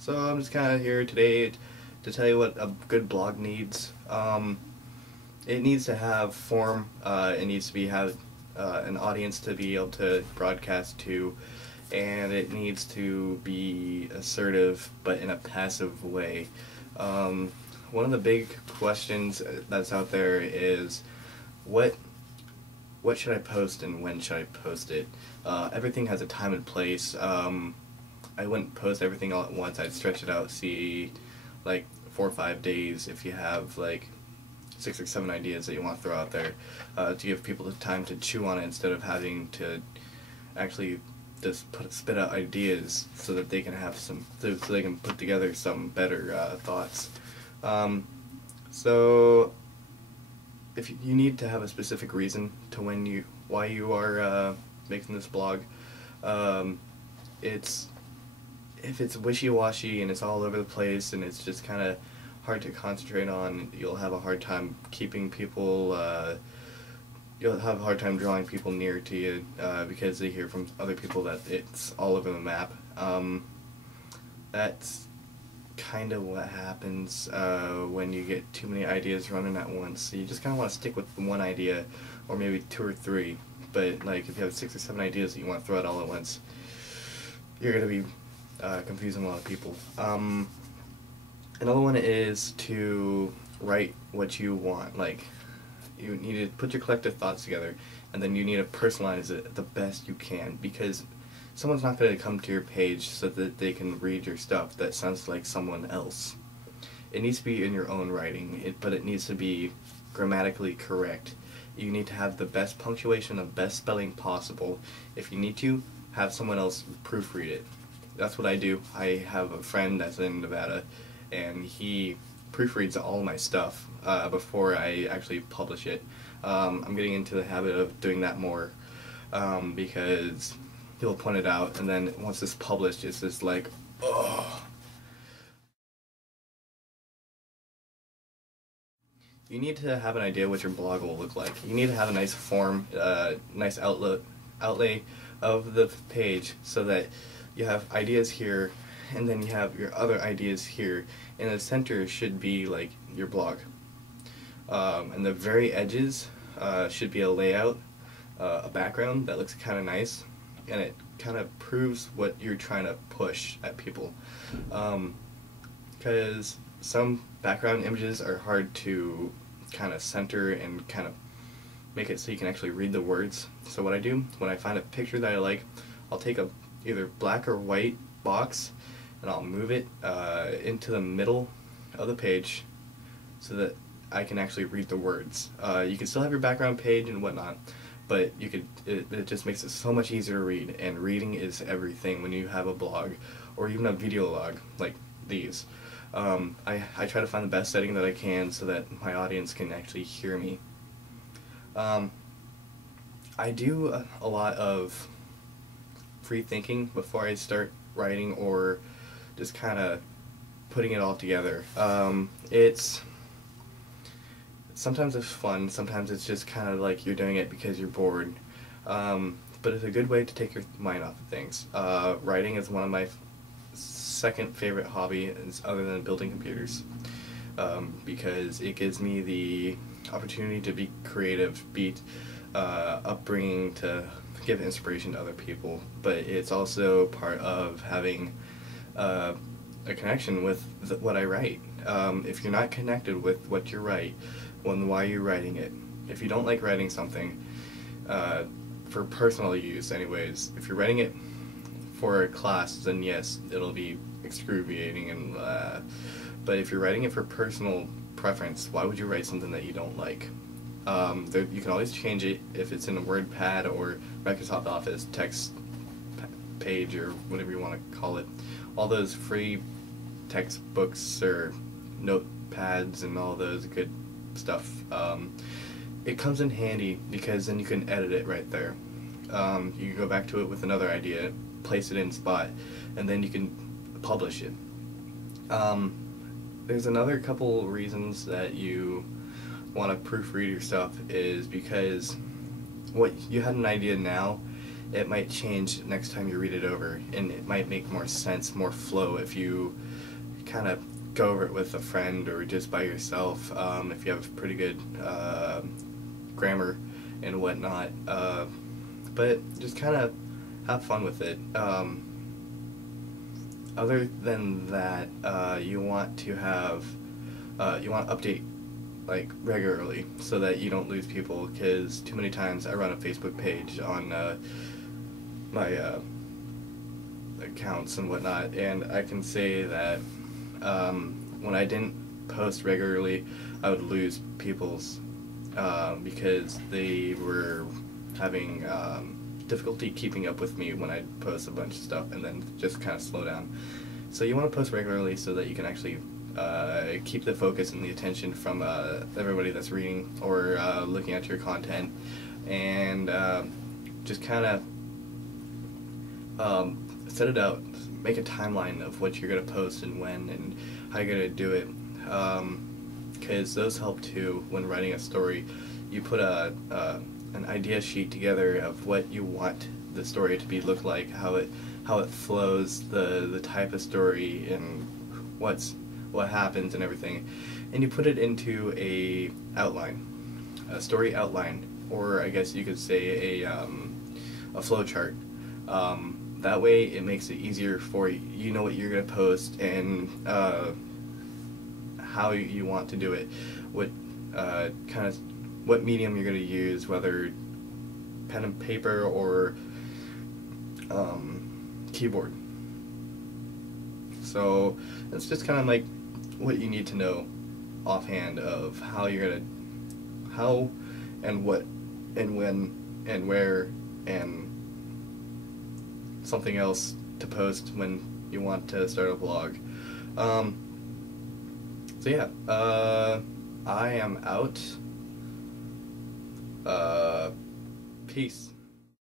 So I'm just kind of here today to tell you what a good blog needs. It needs to have form. It needs to have an audience to be able to broadcast to, and it needs to be assertive, but in a passive way. Um, One of the big questions that's out there is what what should I post and when should I post it? Everything has a time and place. I wouldn't post everything all at once. I'd stretch it out, see like 4 or 5 days if you have like 6 or 7 ideas that you want to throw out there, to give people the time to chew on it instead of having to actually just spit out ideas so that they can have so they can put together some better thoughts. Um, so if you need to have a specific reason to why you are making this blog, um, it's if it's wishy-washy and it's all over the place and it's just kind of hard to concentrate on, you'll have a hard time keeping people. You'll have a hard time drawing people near to you because they hear from other people that it's all over the map. That's kind of what happens when you get too many ideas running at once. So you just kind of want to stick with one idea, or maybe two or three. But like if you have 6 or 7 ideas that you want to throw out all at once, you're gonna be confusing a lot of people. Another one is to write what you want. Like, you need to put your collective thoughts together, and then you need to personalize it the best you can, because someone's not going to come to your page so that they can read your stuff that sounds like someone else. It needs to be in your own writing, but it needs to be grammatically correct. You need to have the best punctuation, the best spelling possible. If you need to, have someone else proofread it. That's what I do. I have a friend that's in Nevada, and he proofreads all my stuff before I actually publish it. I'm getting into the habit of doing that more because he'll point it out, and then once it's published, it's just like, oh. You need to have an idea what your blog will look like. You need to have a nice form, nice outlay of the page so that you have ideas here, and then you have your other ideas here, and the center should be like your blog. And the very edges should be a layout, a background that looks kind of nice, and it kind of proves what you're trying to push at people. Because some background images are hard to kind of center and kind of make it so you can actually read the words. So what I do, when I find a picture that I like, I'll take a either black or white box and I'll move it into the middle of the page so that I can actually read the words. You can still have your background page and whatnot, but it just makes it so much easier to read, and reading is everything when you have a blog or even a video log like these. I try to find the best setting that I can so that my audience can actually hear me. I do a lot of free thinking before I start writing, or just kind of putting it all together. Sometimes it's fun, sometimes it's just kind of like you're doing it because you're bored. But it's a good way to take your mind off of things. Writing is one of my second favorite hobbies other than building computers, because it gives me the opportunity to be creative, upbringing to give inspiration to other people, but it's also part of having a connection with what I write. If you're not connected with what you write, then why are you writing it? If you don't like writing something, for personal use anyways, if you're writing it for a class, then yes, it'll be excruciating, and but if you're writing it for personal preference, why would you write something that you don't like? You can always change it if it's in a WordPad or Microsoft Office text page or whatever you want to call it. All those free textbooks or notepads and all those good stuff. It comes in handy because then you can edit it right there. You can go back to it with another idea, place it in spot, and then you can publish it. There's another couple reasons that you want to proofread your stuff, is because what you had an idea now, it might change next time you read it over, and it might make more sense, more flow if you kind of go over it with a friend or just by yourself, if you have pretty good grammar and whatnot. But just kind of have fun with it. Other than that, you want to update like regularly so that you don't lose people, because too many times I run a Facebook page on my accounts and whatnot, and I can say that when I didn't post regularly, I would lose people's because they were having difficulty keeping up with me when I post a bunch of stuff, and then just kind of slow down. So you want to post regularly so that you can actually keep the focus and the attention from everybody that's reading or looking at your content, and just kind of set it out, make a timeline of what you're going to post and when and how you're going to do it, because those help too when writing a story. You put an idea sheet together of what you want the story to look like, how it flows, the type of story, and what happens and everything, and you put it into a story outline, or I guess you could say a flow chart. That way it makes it easier for you. You know what you're going to post and how you want to do it, what what medium you're going to use, whether pen and paper or keyboard. So it's just kind of like what you need to know offhand of how you're going to, how and what and when and where, and something else to post when you want to start a blog. So yeah, I am out. Peace.